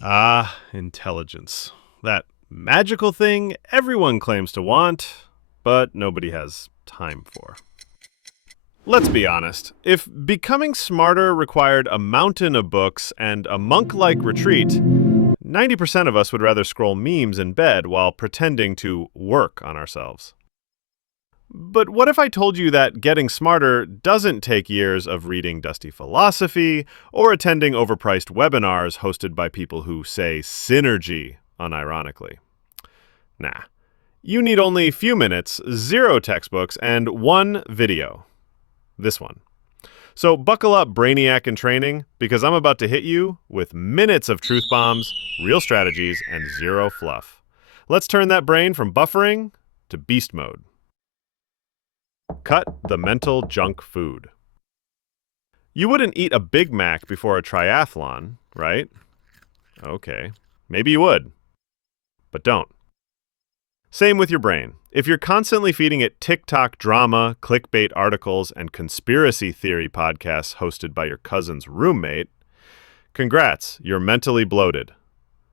Ah, intelligence. That magical thing everyone claims to want, but nobody has time for. Let's be honest. If becoming smarter required a mountain of books and a monk-like retreat, 90% of us would rather scroll memes in bed while pretending to work on ourselves. But what if I told you that getting smarter doesn't take years of reading dusty philosophy or attending overpriced webinars hosted by people who say synergy unironically? Nah. You need only a few minutes, 0 textbooks, and 1 video. This one. So buckle up, Brainiac in training, because I'm about to hit you with minutes of truth bombs, real strategies, and 0 fluff. Let's turn that brain from buffering to beast mode. Cut the mental junk food. You wouldn't eat a Big Mac before a triathlon, right? Okay, maybe you would, but don't. Same with your brain. If you're constantly feeding it TikTok drama, clickbait articles, and conspiracy theory podcasts hosted by your cousin's roommate, congrats, you're mentally bloated.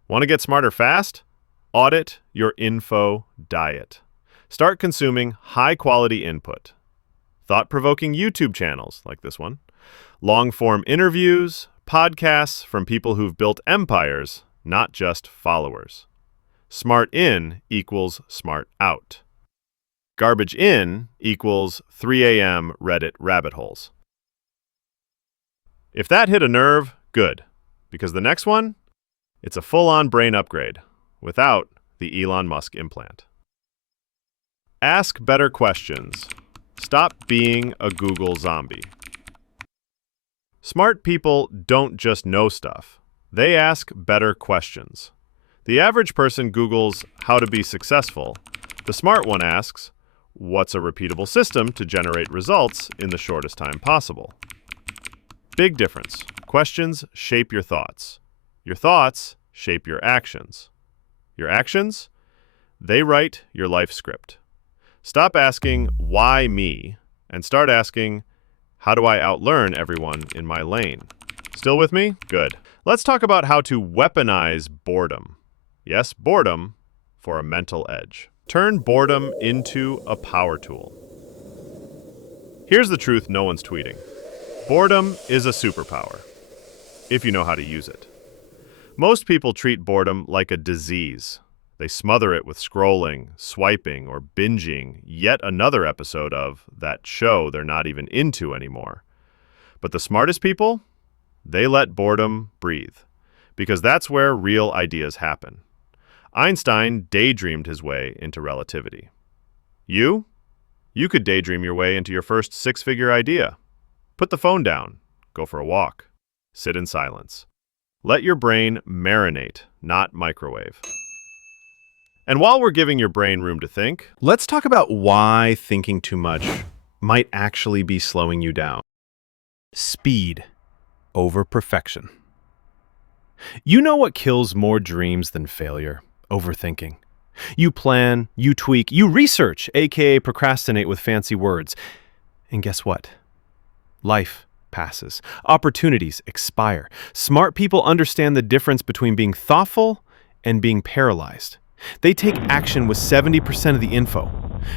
Want to get smarter fast? Audit your info diet. Start consuming high-quality input. Thought-provoking YouTube channels like this one, long-form interviews, podcasts from people who've built empires, not just followers. Smart in equals smart out. Garbage in equals 3 a.m. Reddit rabbit holes. If that hit a nerve, good, because the next one, it's a full-on brain upgrade without the Elon Musk implant. Ask better questions. Stop being a Google zombie. Smart people don't just know stuff. They ask better questions. The average person Googles how to be successful. The smart one asks, what's a repeatable system to generate results in the shortest time possible? Big difference. Questions shape your thoughts. Your thoughts shape your actions. Your actions? They write your life script. Stop asking, why me? And start asking, how do I outlearn everyone in my lane? Still with me? Good. Let's talk about how to weaponize boredom. Yes, boredom for a mental edge. Turn boredom into a power tool. Here's the truth no one's tweeting. Boredom is a superpower, if you know how to use it. Most people treat boredom like a disease. They smother it with scrolling, swiping, or binging yet another episode of that show they're not even into anymore. But the smartest people, they let boredom breathe, because that's where real ideas happen. Einstein daydreamed his way into relativity. You could daydream your way into your first 6-figure idea. Put the phone down, go for a walk, sit in silence. Let your brain marinate, not microwave. And while we're giving your brain room to think, let's talk about why thinking too much might actually be slowing you down. Speed over perfection. You know what kills more dreams than failure? Overthinking. You plan, you tweak, you research, aka procrastinate with fancy words. And guess what? Life passes. Opportunities expire. Smart people understand the difference between being thoughtful and being paralyzed. They take action with 70% of the info,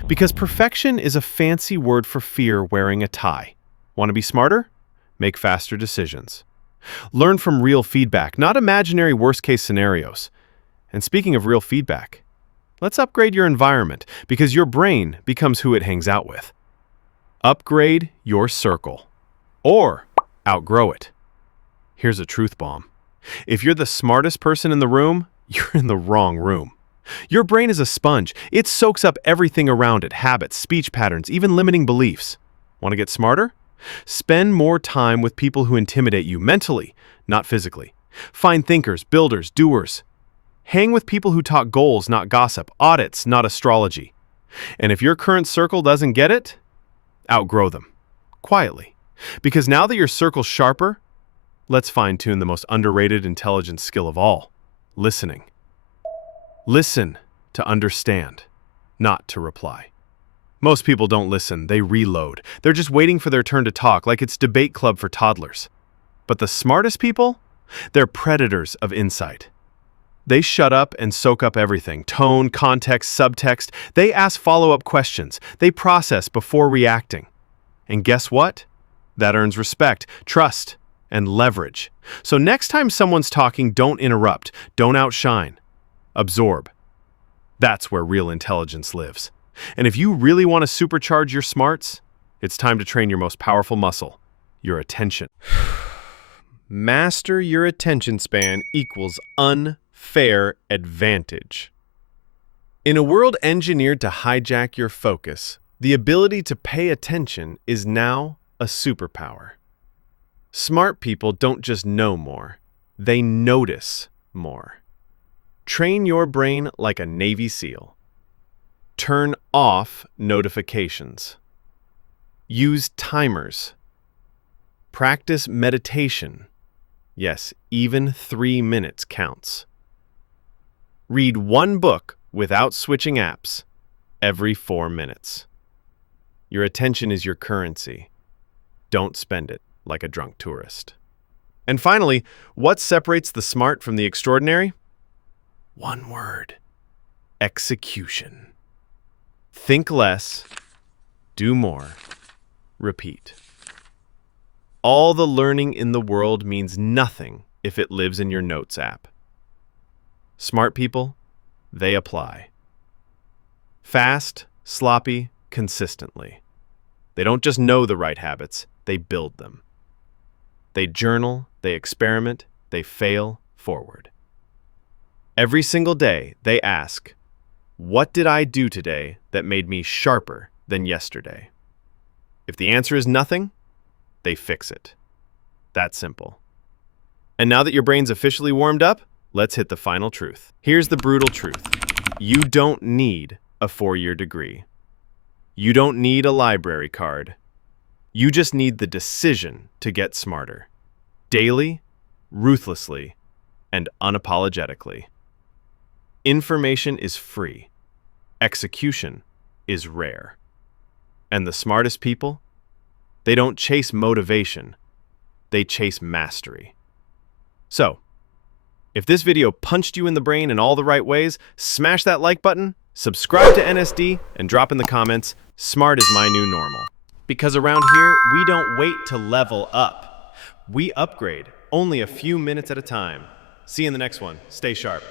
because perfection is a fancy word for fear wearing a tie. Want to be smarter? Make faster decisions. Learn from real feedback, not imaginary worst-case scenarios. And speaking of real feedback, let's upgrade your environment, because your brain becomes who it hangs out with. Upgrade your circle, or outgrow it. Here's a truth bomb. If you're the smartest person in the room, you're in the wrong room. Your brain is a sponge. It soaks up everything around it, habits, speech patterns, even limiting beliefs. Want to get smarter? Spend more time with people who intimidate you mentally, not physically. Find thinkers, builders, doers. Hang with people who talk goals, not gossip, audits, not astrology. And if your current circle doesn't get it, outgrow them, quietly. Because now that your circle's sharper, let's fine-tune the most underrated intelligence skill of all, listening. Listen to understand, not to reply. Most people don't listen, they reload. They're just waiting for their turn to talk, like it's debate club for toddlers. But the smartest people? They're predators of insight. They shut up and soak up everything: tone, context, subtext. They ask follow-up questions. They process before reacting. And guess what? That earns respect, trust, and leverage. So next time someone's talking, don't interrupt, don't outshine. Absorb. That's where real intelligence lives. And if you really want to supercharge your smarts, it's time to train your most powerful muscle, your attention. Master your attention span equals unfair advantage. In a world engineered to hijack your focus, the ability to pay attention is now a superpower. Smart people don't just know more, they notice more. Train your brain like a Navy SEAL. Turn off notifications. Use timers. Practice meditation. Yes, even 3 minutes counts. Read one book without switching apps every 4 minutes. Your attention is your currency. Don't spend it like a drunk tourist. And finally, what separates the smart from the extraordinary? One word: execution. Think less, do more, repeat. All the learning in the world means nothing if it lives in your notes app. Smart people, they apply. Fast, sloppy, consistently. They don't just know the right habits, they build them. They journal, they experiment, they fail forward. Every single day, they ask, what did I do today that made me sharper than yesterday? If the answer is nothing, they fix it. That simple. And now that your brain's officially warmed up, let's hit the final truth. Here's the brutal truth. You don't need a 4-year degree. You don't need a library card. You just need the decision to get smarter. Daily, ruthlessly, and unapologetically. Information is free. Execution is rare. And the smartest people? They don't chase motivation. They chase mastery. So, if this video punched you in the brain in all the right ways, smash that like button, subscribe to NSD, and drop in the comments, smart is my new normal. Because around here, we don't wait to level up. We upgrade, only a few minutes at a time. See you in the next one. Stay sharp.